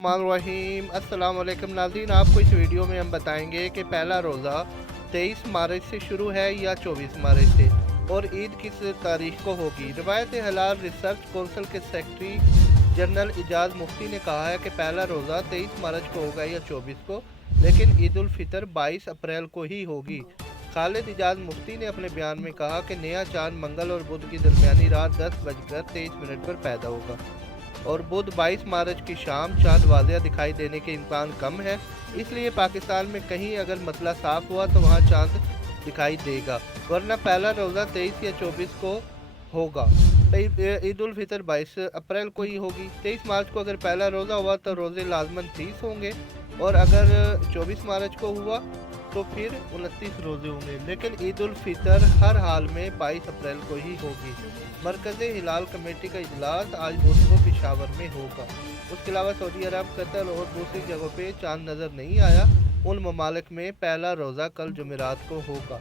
रहीम अस्सलाम वालेकुम नाज़रीन, आपको इस वीडियो में हम बताएंगे कि पहला रोज़ा 23 मार्च से शुरू है या 24 मार्च से, और ईद किस तारीख को होगी। रवायत हलाल रिसर्च कौंसिल के सेक्रेटरी जनरल इजाज़ मुफ्ती ने कहा है कि पहला रोज़ा 23 मार्च को होगा या 24 को, लेकिन ईद उल फितर 22 अप्रैल को ही होगी। खालिद इजाज़ मुफ्ती ने अपने बयान में कहा कि नया चांद मंगल और बुध की दरमियानी रात 10:23 पर पैदा होगा और बुध 22 मार्च की शाम चांद वाज़िया दिखाई देने के इम्कान कम है, इसलिए पाकिस्तान में कहीं अगर मतला साफ हुआ तो वहाँ चांद दिखाई देगा, वरना पहला रोज़ा 23 या 24 को होगा। ईद उल फितर 22 अप्रैल को ही होगी। 23 मार्च को अगर पहला रोज़ा हुआ तो रोज़े लाजमन 30 होंगे, और अगर 24 मार्च को हुआ तो फिर 29 रोज़े होंगे, लेकिन ईद उल फितर हर हाल में 22 अप्रैल को ही होगी। मरकज़ी हिलाल कमेटी का इजलास आज बुध को पेशावर में होगा। उसके अलावा सऊदी अरब, कतर और दूसरी जगहों पे चांद नज़र नहीं आया। उन ममालिक में पहला रोज़ा कल जुमेरात को होगा।